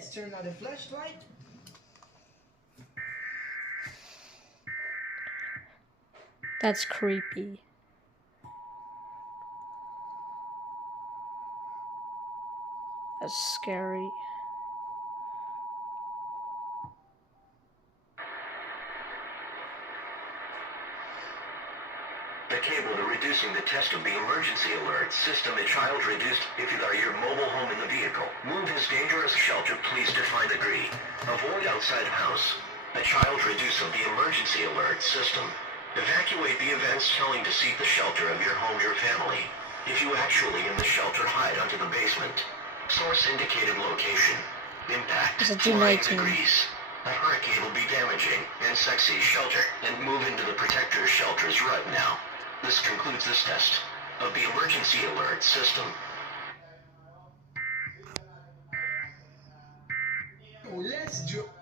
Let's turn on the flashlight. That's creepy. That's scary. The cable to reducing the test of the emergency alert system. A child reduced if you are your mobile home in the vehicle. Move his dangerous shelter. Please define agree. Avoid outside of house. A child reduce of the emergency alert system. Evacuate the events telling to seek the shelter of your home, your family. If you actually in the shelter, hide onto the basement. Source indicated location. Impact 9 degrees. A hurricane will be damaging. And sexy shelter. And move into the protector shelters right now. This concludes this test of the emergency alert system. Let's do